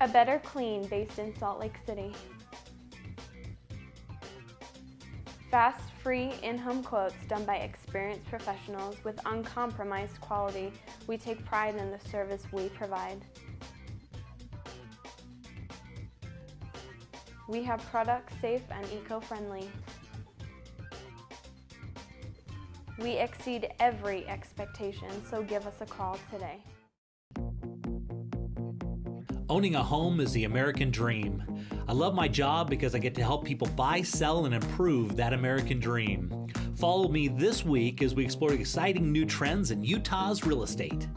A Better Clean based in Salt Lake City. Fast, free, in-home quotes done by experienced professionals with uncompromised quality. We take pride in the service we provide. We have products safe and eco-friendly. We exceed every expectation, so give us a call today. Owning a home is the American dream. I love my job because I get to help people buy, sell, and improve that American dream. Follow me this week as we explore exciting new trends in Utah's real estate.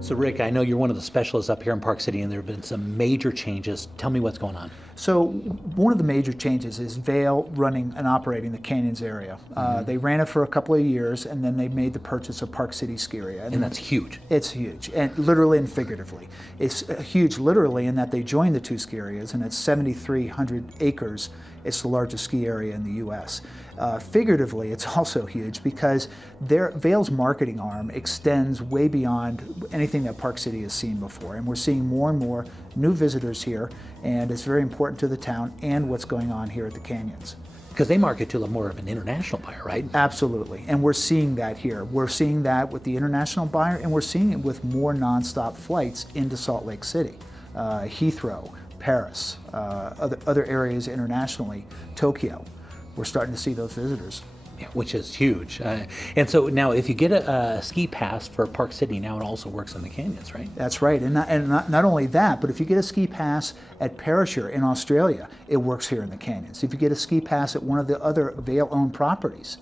So Rick, I know you're one of the specialists up here in Park City and there have been some major changes. Tell me what's going on. So one of the major changes is Vail running and operating the Canyons area. They ran it for a couple of years and then they made the purchase of Park City Ski Area. And that's huge. It's huge, and literally and figuratively. It's huge literally in that they joined the two ski areas and it's 7,300 acres. It's the largest ski area in the U.S. Figuratively, it's also huge because Vail's marketing arm extends way beyond anything that Park City has seen before. And we're seeing more and more new visitors here, and it's very important to the town and what's going on here at the Canyons. Because they market to more of an international buyer, right? Absolutely, and we're seeing that here. We're seeing that with the international buyer, and we're seeing it with more nonstop flights into Salt Lake City, Heathrow, Paris, other areas internationally, Tokyo. We're starting to see those visitors. Yeah, which is huge. And so now if you get a ski pass for Park City, now it also works in the Canyons, right? That's right, and not only that, but if you get a ski pass at Perisher in Australia, it works here in the Canyons. If you get a ski pass at one of the other Vail-owned properties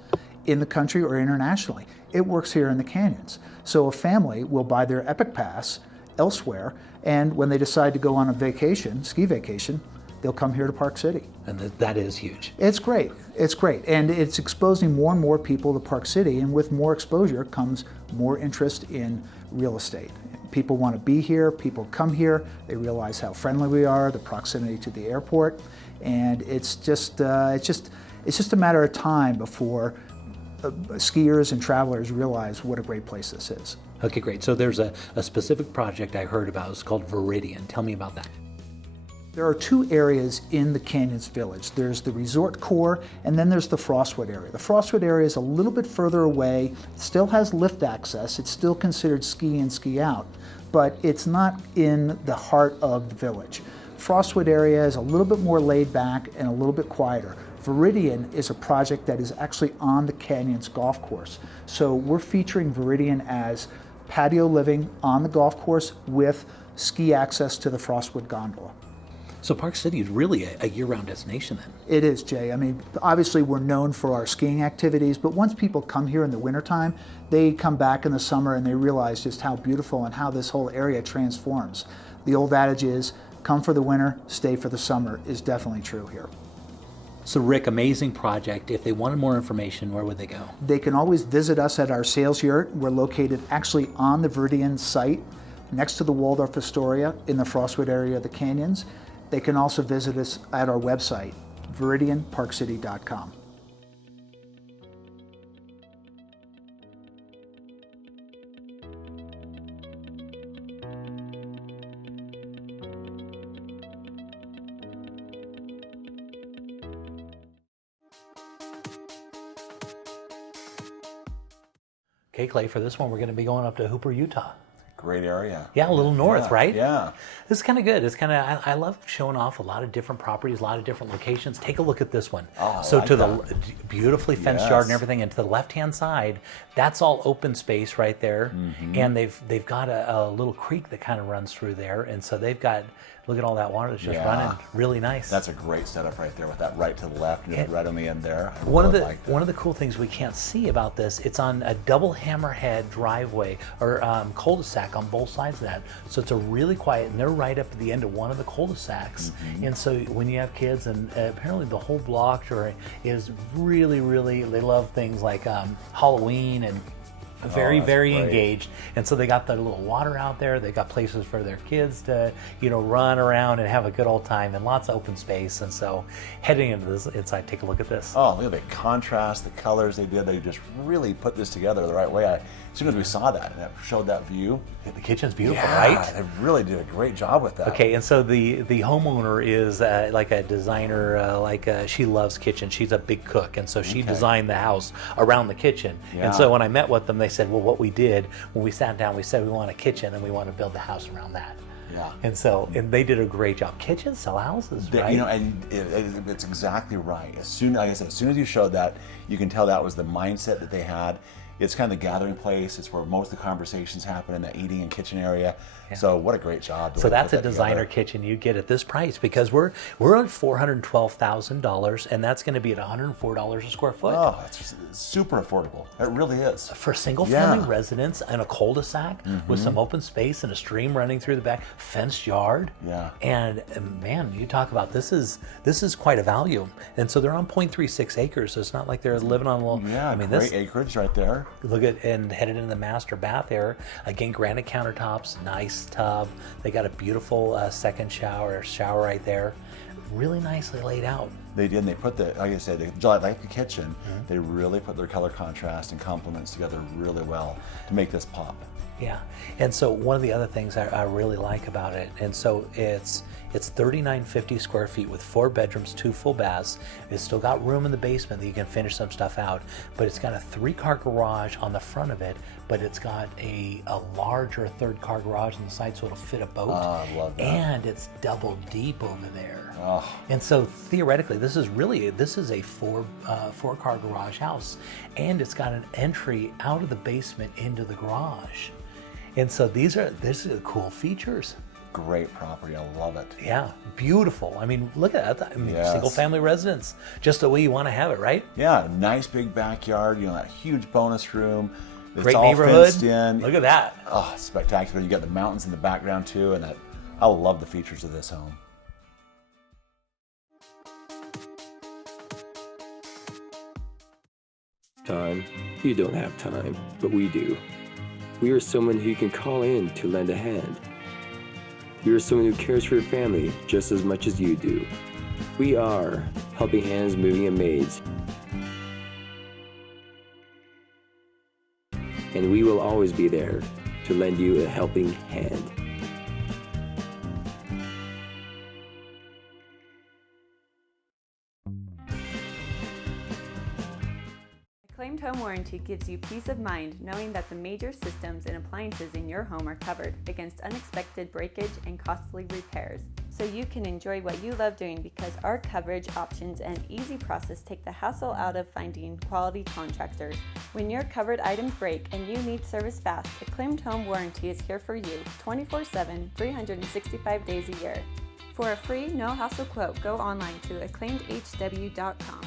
in the country or internationally, it works here in the Canyons. So a family will buy their Epic Pass elsewhere, and when they decide to go on a vacation, ski vacation, they'll come here to Park City. And that is huge. It's great. It's great. And it's exposing more and more people to Park City, and with more exposure comes more interest in real estate. People want to be here, people come here, they realize how friendly we are, the proximity to the airport, and it's just a matter of time before skiers and travelers realize what a great place this is. Okay, great. So there's a specific project I heard about. It's called Viridian. Tell me about that. There are two areas in the Canyons Village. There's the resort core, and then there's the Frostwood area. The Frostwood area is a little bit further away, still has lift access, it's still considered ski in, ski out, but it's not in the heart of the village. Frostwood area is a little bit more laid back and a little bit quieter. Viridian is a project that is actually on the Canyons golf course. So we're featuring Viridian as patio living on the golf course with ski access to the Frostwood gondola. So Park City is really a year-round destination then? It is, Jay. I mean, obviously we're known for our skiing activities, but once people come here in the wintertime, they come back in the summer and they realize just how beautiful and how this whole area transforms. The old adage is, come for the winter, stay for the summer, is definitely true here. So Rick, amazing project. If they wanted more information, where would they go? They can always visit us at our sales yurt. We're located actually on the Viridian site, next to the Waldorf Astoria in the Frostwood area of the Canyons. They can also visit us at our website, viridianparkcity.com. Okay, Clay, for this one, we're going to be going up to Hooper, Utah. Great area. Yeah, a little north, right? Yeah. This is kind of good. It's kind of, I love showing off a lot of different properties, a lot of different locations. Take a look at this one. Oh, so like to that. the beautifully fenced yard and everything, and to the left-hand side, that's all open space right there. And they've got a little creek that kind of runs through there, and so they've got Look at all that water that's just Yeah. running. Really nice. That's a great setup right there with that right to the left and just right on the end there. I One really of the like that. one of the cool things we can't see about this, it's on a double hammerhead driveway or cul-de-sac on both sides of that. So it's a really quiet, and they're right up at the end of one of the cul-de-sacs. And so when you have kids, and apparently the whole block is really, really, they love things like Halloween and very that's very great. engaged, and so they got the little water out there. They got places for their kids to run around and have a good old time, and lots of open space. And so heading into this inside, take a look at this. Oh, look at the contrast, the colors they did. They just really put this together the right way. As soon as we saw that and it showed that view, The kitchen's beautiful, yeah, right? they really did a great job with that. Okay, and so the homeowner is like a designer, she loves kitchen. She's a big cook, and so she designed the house around the kitchen. Yeah. And so when I met with them, they said, well, what we did when we sat down, we said we want a kitchen and we want to build the house around that. Yeah. And they did a great job. Kitchens sell houses, right? And it's exactly right. Like I said, as soon as you showed that, you can tell that was the mindset that they had. It's kind of the gathering place. It's where most of the conversations happen in the eating and kitchen area. Yeah. So what a great job. So that's a designer kitchen you get at this price, because we're on $412,000, and that's going to be at $104 a square foot. Oh, it's just super affordable. It really is. For single family Yeah. residence and a cul-de-sac with some open space and a stream running through the back, fenced yard. Yeah. And man, you talk about this is quite a value. And so they're on 0.36 acres. So it's not like they're living on a little. Yeah, I mean, great acreage right there. Look at, and headed into the master bath area. Again, granite countertops, nice tub. They got a beautiful second shower right there. Really nicely laid out. They did, and they put like I said, like the kitchen, they really put their color contrast and complements together really well to make this pop. Yeah, and so one of the other things I really like about it, and so it's 3,950 square feet with 4 bedrooms, 2 full baths. It's still got room in the basement that you can finish some stuff out, but it's got a 3-car garage on the front of it, but it's got a larger 3rd-car garage on the side, so it'll fit a boat. I love that. And it's double deep over there. Oh. And so theoretically, this is a 4-car garage house, and it's got an entry out of the basement into the garage. And so these are cool features. Great property, I love it. Yeah, beautiful. I mean, look at that. I mean, Yes. single family residence, just the way you want to have it, right? Yeah, nice big backyard, that huge bonus room. It's Great all neighborhood. fenced in. Look at that. Oh, spectacular. You got the mountains in the background too, and I love the features of this home. Time. You don't have time, but we do. We are someone who you can call in to lend a hand. We are someone who cares for your family just as much as you do. We are Helping Hands Moving and Maids. And we will always be there to lend you a helping hand. Acclaimed Home Warranty gives you peace of mind knowing that the major systems and appliances in your home are covered against unexpected breakage and costly repairs. So you can enjoy what you love doing, because our coverage options and easy process take the hassle out of finding quality contractors. When your covered items break and you need service fast, Acclaimed Home Warranty is here for you 24/7, 365 days a year. For a free, no-hassle quote, go online to acclaimedhw.com.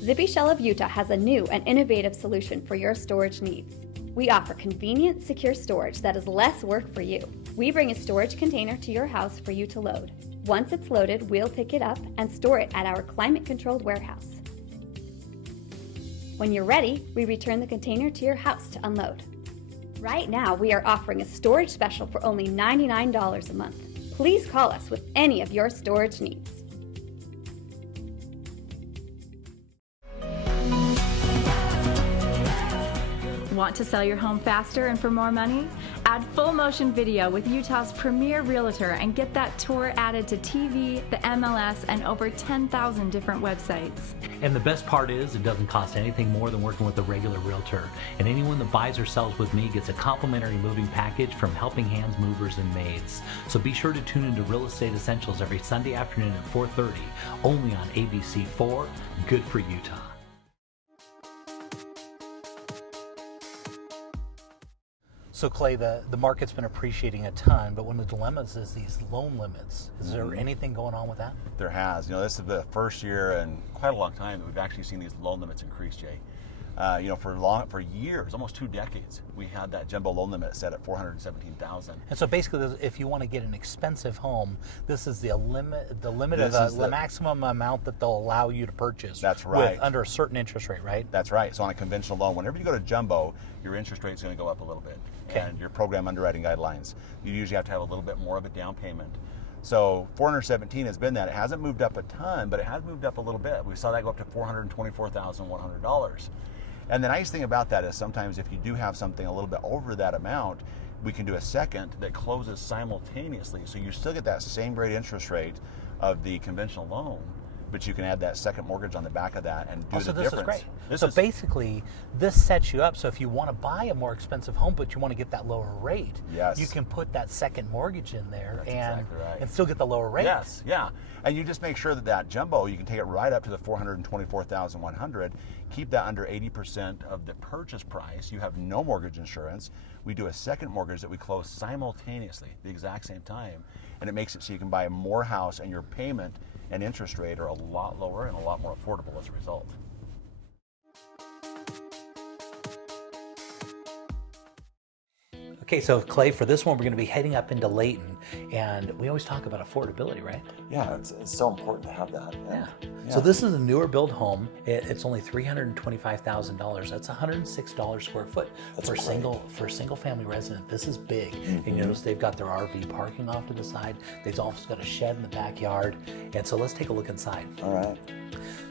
Zippy Shell of Utah has a new and innovative solution for your storage needs. We offer convenient, secure storage that is less work for you. We bring a storage container to your house for you to load. Once it's loaded, we'll pick it up and store it at our climate-controlled warehouse. When you're ready, we return the container to your house to unload. Right now, we are offering a storage special for only $99 a month. Please call us with any of your storage needs. Want to sell your home faster and for more money? Add full motion video with Utah's premier realtor and get that tour added to TV, the MLS, and over 10,000 different websites. And the best part is, it doesn't cost anything more than working with a regular realtor. And anyone that buys or sells with me gets a complimentary moving package from Helping Hands Movers and Maids. So be sure to tune into Real Estate Essentials every Sunday afternoon at 4:30, only on ABC4. Good for Utah. So Clay, the market's been appreciating a ton, but one of the dilemmas is these loan limits. Is there anything going on with that? There has. This is the first year in quite a long time that we've actually seen these loan limits increase, Jay. For years, almost 2 decades, we had that jumbo loan limit set at $417,000. And so basically, if you want to get an expensive home, this is the limit of the maximum amount that they'll allow you to purchase. That's right. Under a certain interest rate, right? That's right. So on a conventional loan, whenever you go to jumbo, your interest rate is going to go up a little bit. Okay. And your program underwriting guidelines, you usually have to have a little bit more of a down payment. So 417 has been that. It hasn't moved up a ton, but it has moved up a little bit. We saw that go up to $424,100. And the nice thing about that is sometimes if you do have something a little bit over that amount, we can do a second that closes simultaneously. So you still get that same great interest rate of the conventional loan, but you can add that second mortgage on the back of that and do the difference. So this is great. Basically, this sets you up. So if you want to buy a more expensive home, but you want to get that lower rate, yes, you can put that second mortgage in there and still get the lower rate. Yes, yeah. And you just make sure that jumbo, you can take it right up to the $424,100, keep that under 80% of the purchase price. You have no mortgage insurance. We do a second mortgage that we close simultaneously, the exact same time, and it makes it so you can buy more house and your payment and interest rate are a lot lower and a lot more affordable as a result. Okay, so Clay, for this one, we're going to be heading up into Layton, and we always talk about affordability, right? Yeah, it's so important to have that. Yeah. So this is a newer build home. It's only $325,000. That's $106 square foot for a single family resident. This is big. And you notice they've got their RV parking off to the side. They've also got a shed in the backyard. And so let's take a look inside. All right.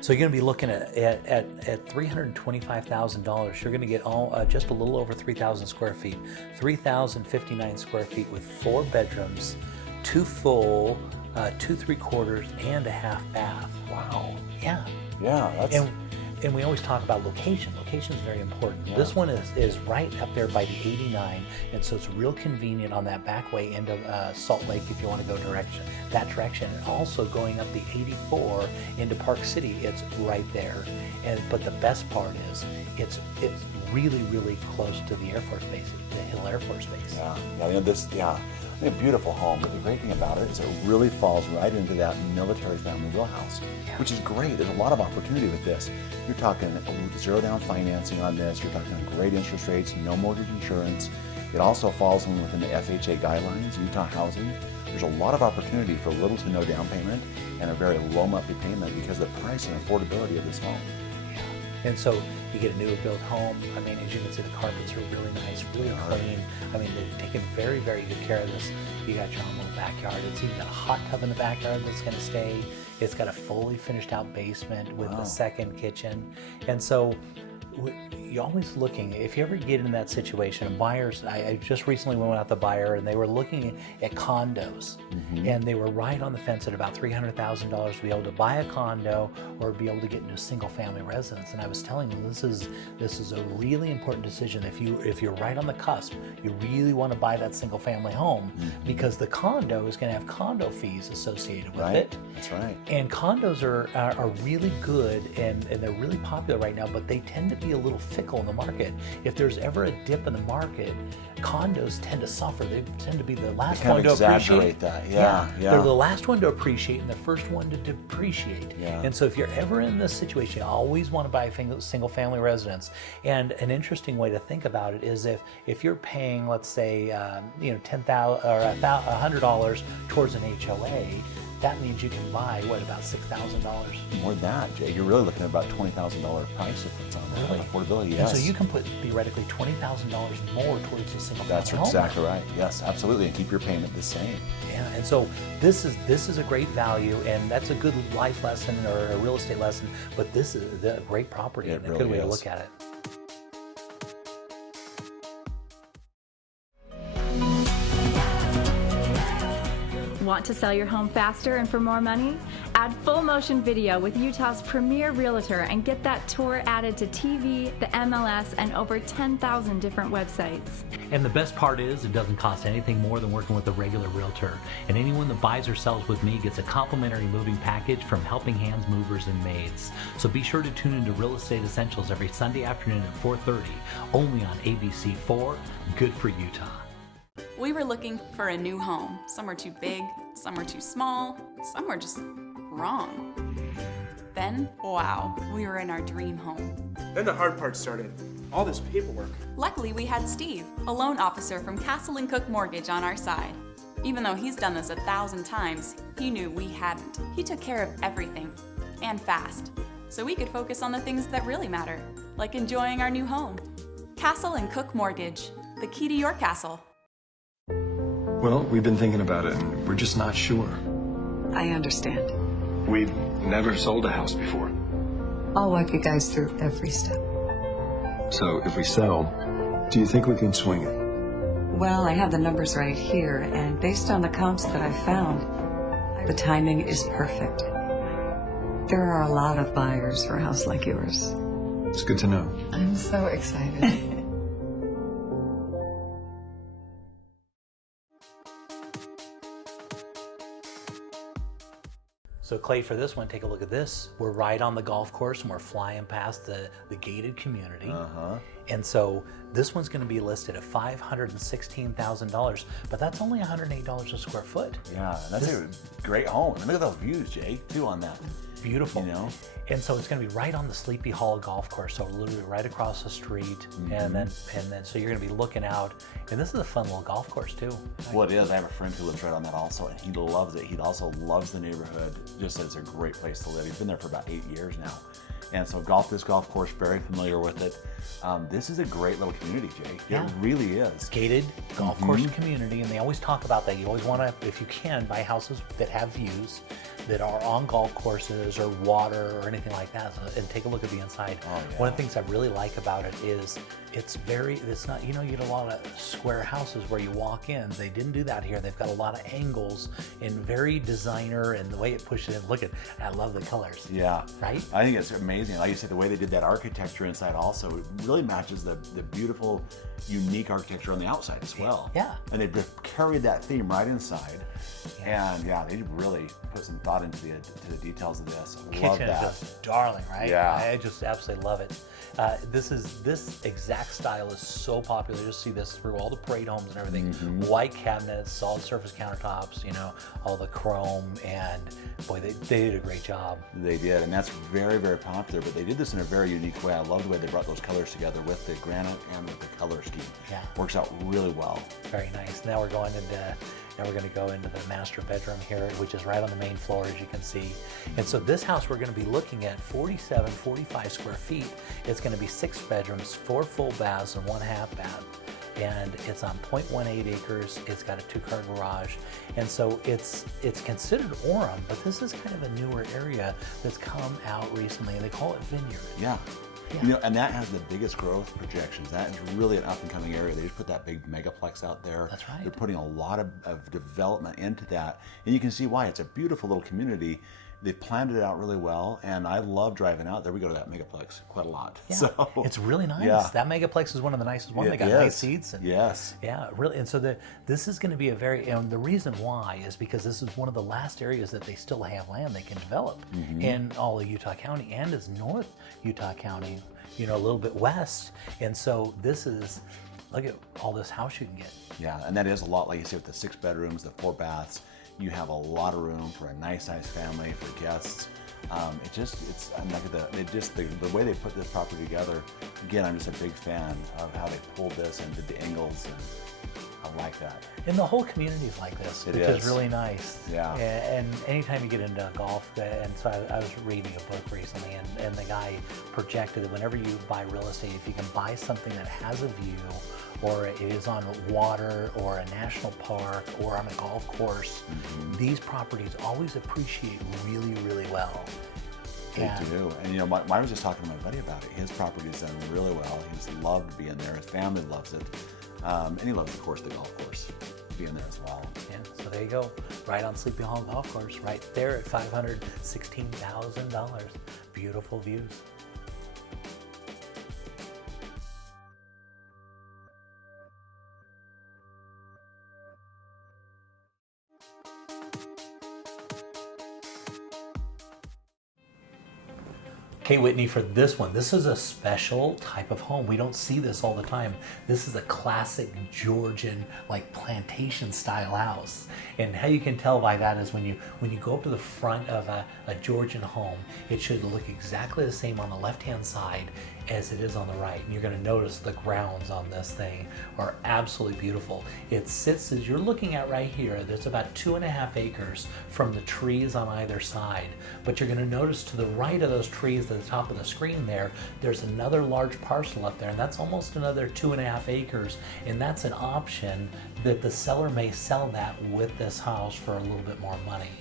So you're going to be looking at $325,000. You're going to get just a little over 3,000 square feet, 3,059 square feet with 4 bedrooms, 2 full, 2 3/4, and a half bath. Wow. Yeah. Yeah. That's... And we always talk about location. Location is very important. Yeah. This one is right up there by the 89, and so it's real convenient on that back way into Salt Lake if you want to go that direction. And also going up the 84 into Park City, it's right there. But the best part is it's really, really close to the Air Force Base, the Hill Air Force Base. Yeah. A beautiful home, but the great thing about it is it really falls right into that military family wheelhouse, which is great. There's a lot of opportunity with this. You're talking zero down financing on this. You're talking great interest rates, no mortgage insurance. It also falls within the FHA guidelines, Utah housing. There's a lot of opportunity for little to no down payment and a very low monthly payment because of the price and affordability of this home. And so you get a newer built home. I mean, as you can see, the carpets are really nice, really clean. I mean, they've taken very, very good care of this. You got your own little backyard. It's even got a hot tub in the backyard that's going to stay. It's got a fully finished out basement with a second kitchen. And so you're always looking, if you ever get in that situation, buyers, I just recently went out to buyer and they were looking at condos and they were right on the fence at about $300,000 to be able to buy a condo or be able to get into a single family residence. And I was telling them this is a really important decision. If you're right on the cusp, you really want to buy that single family home because the condo is going to have condo fees associated with it. That's right. And condos are really good and they're really popular right now, but they tend to be a little fickle in the market. If there's ever a dip in the market, condos tend to suffer. They tend to be the last one to appreciate. Yeah. They're the last one to appreciate and the first one to depreciate. Yeah. And so if you're ever in this situation, you always want to buy a single family residence. And an interesting way to think about it is if you're paying, let's say, $10,000 or $100 towards an HOA, that means you can buy, about $6,000? More than that, Jay. You're really looking at about $20,000 price difference on that. Really? Affordability, yes. And so you can put theoretically $20,000 more towards a single family home. That's exactly right. Yes, absolutely. And keep your payment the same. Yeah, and so this is a great value, and that's a good life lesson or a real estate lesson, but this is a great property and a good way to look at it. Want to sell your home faster and for more money? Add full motion video with Utah's premier realtor and get that tour added to TV, the MLS, and over 10,000 different websites. And the best part is it doesn't cost anything more than working with a regular realtor. And anyone that buys or sells with me gets a complimentary moving package from Helping Hands Movers and Maids. So be sure to tune into Real Estate Essentials every Sunday afternoon at 4:30, only on ABC4. Good for Utah. We were looking for a new home. Some were too big, some were too small, some were just wrong. Then, wow, we were in our dream home. Then the hard part started. All this paperwork. Luckily, we had Steve, a loan officer from Castle & Cook Mortgage, on our side. Even though he's done this 1,000 times, he knew we hadn't. He took care of everything, and fast, so we could focus on the things that really matter, like enjoying our new home. Castle & Cook Mortgage, the key to your castle. Well, we've been thinking about it, and we're just not sure. I understand. We've never sold a house before. I'll walk you guys through every step. So if we sell, do you think we can swing it? Well, I have the numbers right here, and based on the comps that I found, the timing is perfect. There are a lot of buyers for a house like yours. It's good to know. I'm so excited. So Clay, for this one, take a look at this. We're right on the golf course and we're flying past the gated community. And so this one's going to be listed at $516,000, but that's only $108 a square foot. Yeah, that's a great home. And look at those views, Jay, too, on that. Beautiful. You know? And so it's going to be right on the Sleepy Hollow golf course, so literally right across the street. And then so you're going to be looking out. And this is a fun little golf course too. Well, it is. I have a friend who lives right on that also, and he loves it. He also loves the neighborhood. Just says it's a great place to live. He's been there for about 8 years now. And so this golf course, very familiar with it. This is a great little community, Jay. Yeah. It really is. Gated golf course community, and they always talk about that. You always want to, if you can, buy houses that have views, that are on golf courses or water or anything like that, and take a look at the inside. Oh, yeah. One of the things I really like about it is it's not, you get a lot of square houses where you walk in. They didn't do that here. They've got a lot of angles and very designer, and the way it pushes in. I love the colors. Yeah. Right? I think it's amazing. Like you said, the way they did that architecture inside also, it really matches the beautiful, unique architecture on the outside as well. Yeah. And they carried that theme right inside. Yeah. And yeah, they really put some thought into the details of this. I love Kitchen that. is just darling, right? Yeah. I just absolutely love it. This exact style is so popular. You just see this through all the parade homes and everything. White cabinets, solid surface countertops, all the chrome, and boy, they did a great job. They did, and that's very, very popular, but they did this in a very unique way. I love the way they brought those colors together with the granite and with the color scheme. Yeah. Works out really well. Very nice. Now we're going to go into the master bedroom here, which is right on the main floor, as you can see. And so this house, we're going to be looking at 45 square feet. It's going to be 6 bedrooms, 4 full baths, and 1 half bath. And it's on 0.18 acres. It's got a 2-car garage. And so it's considered Orem, but this is kind of a newer area that's come out recently, and they call it Vineyard. Yeah. Yeah. And that has the biggest growth projections. That is really an up-and-coming area. They just put that big megaplex out there. That's right. They're putting a lot of development into that. And you can see why. It's a beautiful little community. They've planned it out really well, and I love driving out there. We go to that megaplex quite a lot. Yeah, so, it's really nice. Yeah. That megaplex is one of the nicest ones. They got nice seats. And, yes. Yeah, really. And so this is going to be and the reason why is because this is one of the last areas that they still have land they can develop in all of Utah County, and it's North Utah County, a little bit west. And so look at all this house you can get. Yeah, and that is a lot, like you said, with the 6 bedrooms, the 4 baths. You have a lot of room for a nice sized family, for guests. The way they put this property together. Again, I'm just a big fan of how they pulled this and did the angles, and I like that. And the whole community is like this, which is really nice. Yeah. And anytime you get into golf, and so I was reading a book recently, and the guy projected that whenever you buy real estate, if you can buy something that has a view, or it is on water, or a national park, or on a golf course, these properties always appreciate really, really well. They do. And I was just talking to my buddy about it. His property's done really well. He's loved being there. His family loves it. And he loves, of course, the golf course, being there as well. Yeah, so there you go, right on Sleepy Hollow Golf Course, right there at $516,000. Beautiful views. Okay, Whitney, for this one, this is a special type of home. We don't see this all the time. This is a classic Georgian, like plantation style house. And how you can tell by that is when you go up to the front of a Georgian home, it should look exactly the same on the left-hand side as it is on the right. And you're gonna notice the grounds on this thing are absolutely beautiful. It sits, as you're looking at right here, there's about 2.5 acres from the trees on either side. But you're gonna notice to the right of those trees at the top of the screen there's another large parcel up there, and that's almost another 2.5 acres. And that's an option that the seller may sell that with this house for a little bit more money.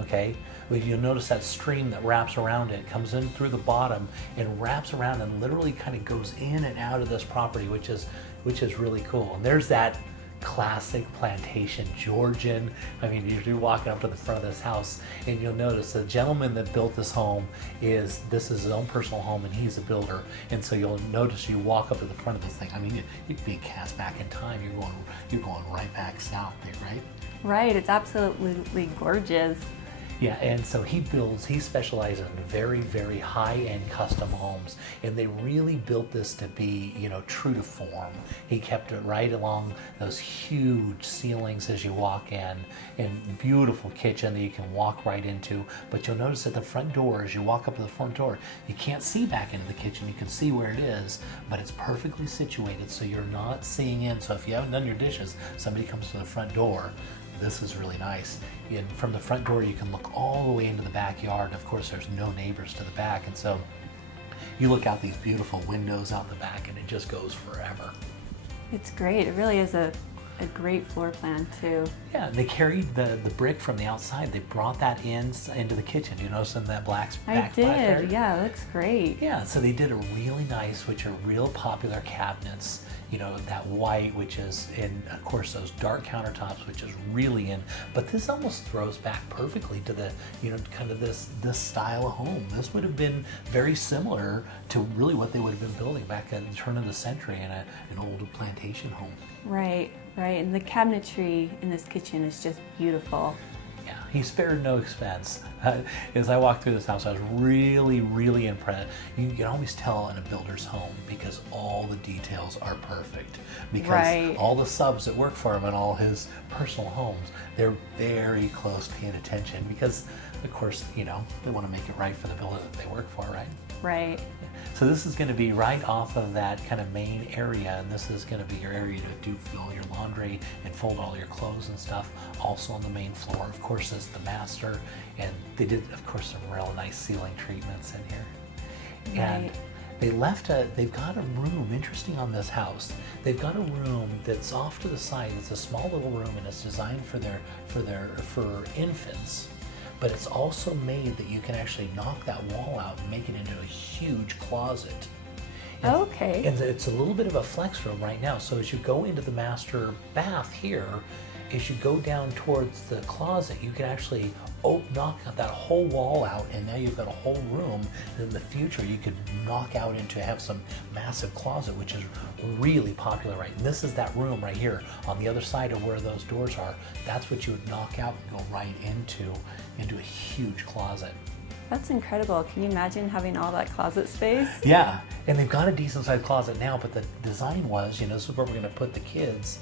Okay, but you'll notice that stream that wraps around it comes in through the bottom and wraps around and literally kind of goes in and out of this property, which is really cool. And there's that classic plantation Georgian. I mean, you're walking up to the front of this house and you'll notice the gentleman that built this home this is his own personal home, and he's a builder. And so you'll notice you walk up to the front of this thing. I mean, you could be cast back in time. You're going right back south there, right? Right, it's absolutely gorgeous. Yeah, and so he specializes in very, very high-end custom homes, and they really built this to be, true to form. He kept it right along those huge ceilings as you walk in, and beautiful kitchen that you can walk right into. But you'll notice at the front door, as you walk up to the front door, you can't see back into the kitchen. You can see where it is, but it's perfectly situated, so you're not seeing in. So if you haven't done your dishes, somebody comes to the front door. This is really nice. And from the front door, you can look all the way into the backyard. Of course, there's no neighbors to the back, and so you look out these beautiful windows out the back, and it just goes forever. It's great. It really is a great floor plan too. Yeah, and they carried the brick from the outside. They brought that into the kitchen. You notice in that black I did. there? Yeah, it looks great. Yeah, so they did a really nice, which are real popular cabinets. That white, which is in, of course, those dark countertops, which is really in. But this almost throws back perfectly to the, kind of this style of home. This would have been very similar to really what they would have been building back at the turn of the century in an old plantation home. Right. And the cabinetry in this kitchen is just beautiful. Yeah, he spared no expense. As I walked through this house, I was really, really impressed. You can always tell in a builder's home because all the details are perfect. Because all the subs that work for him in all his personal homes, they're very close paying attention because, of course, they want to make it right for the builder that they work for, right? Right. So this is going to be right off of that kind of main area, and this is going to be your area to do all your laundry and fold all your clothes and stuff. Also on the main floor, of course, is the master, and they did, of course, some real nice ceiling treatments in here. Right. And they've got a room, interesting on this house. They've got a room that's off to the side. It's a small little room, and it's designed for infants. But it's also made that you can actually knock that wall out and make it into a huge closet. Okay. And it's a little bit of a flex room right now. So as you go into the master bath here, as you go down towards the closet, you can actually knock that whole wall out, and now you've got a whole room that in the future you could knock out into have some massive closet, which is really popular, right? And this is that room right here on the other side of where those doors are. That's what you would knock out and go right into a huge closet. That's incredible. Can you imagine having all that closet space? Yeah, and they've got a decent sized closet now, but the design was, this is where we're going to put the kids,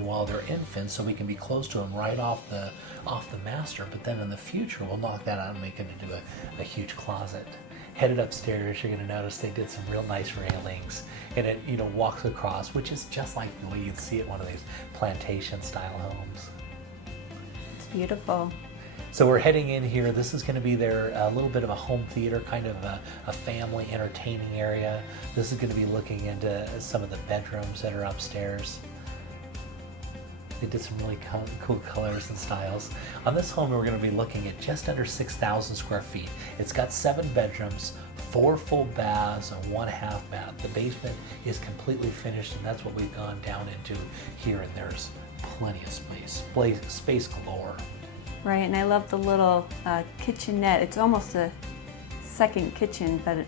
while they're infants, so we can be close to them right off the master. But then in the future, we'll knock that out and make it into a huge closet. Headed upstairs, you're going to notice they did some real nice railings, and it, walks across, which is just like the way you'd see it in one of these plantation style homes. It's beautiful. So we're heading in here. This is going to be a little bit of a home theater, kind of a family entertaining area. This is going to be looking into some of the bedrooms that are upstairs. They did some really cool colors and styles. On this home, we're going to be looking at just under 6,000 square feet. It's got 7 bedrooms, 4 full baths, and 1 half bath. The basement is completely finished, and that's what we've gone down into here. And there's plenty of space galore. Right, and I love the little kitchenette. It's almost a second kitchen, but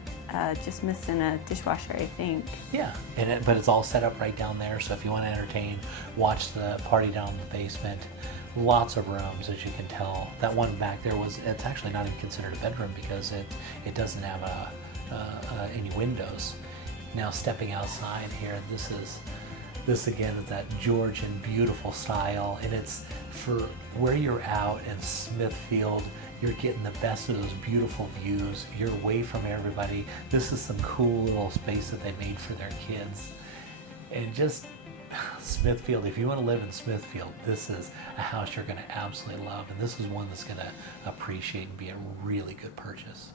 just missing a dishwasher, I think. Yeah, but it's all set up right down there, so if you want to entertain, watch the party down in the basement. Lots of rooms, as you can tell. That one back there it's actually not even considered a bedroom because it doesn't have any windows. Now stepping outside here, this again is that Georgian beautiful style, and it's for where you're out in Smithfield. You're getting the best of those beautiful views. You're away from everybody. This is some cool little space that they made for their kids. And just Smithfield, if you want to live in Smithfield, this is a house you're going to absolutely love. And this is one that's going to appreciate and be a really good purchase.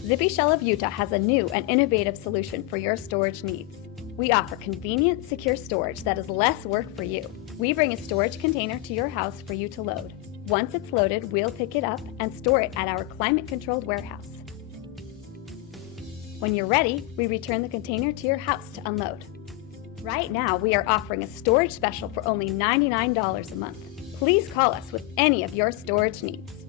Zippy Shell of Utah has a new and innovative solution for your storage needs. We offer convenient, secure storage that is less work for you. We bring a storage container to your house for you to load. Once it's loaded, we'll pick it up and store it at our climate-controlled warehouse. When you're ready, we return the container to your house to unload. Right now, we are offering a storage special for only $99 a month. Please call us with any of your storage needs.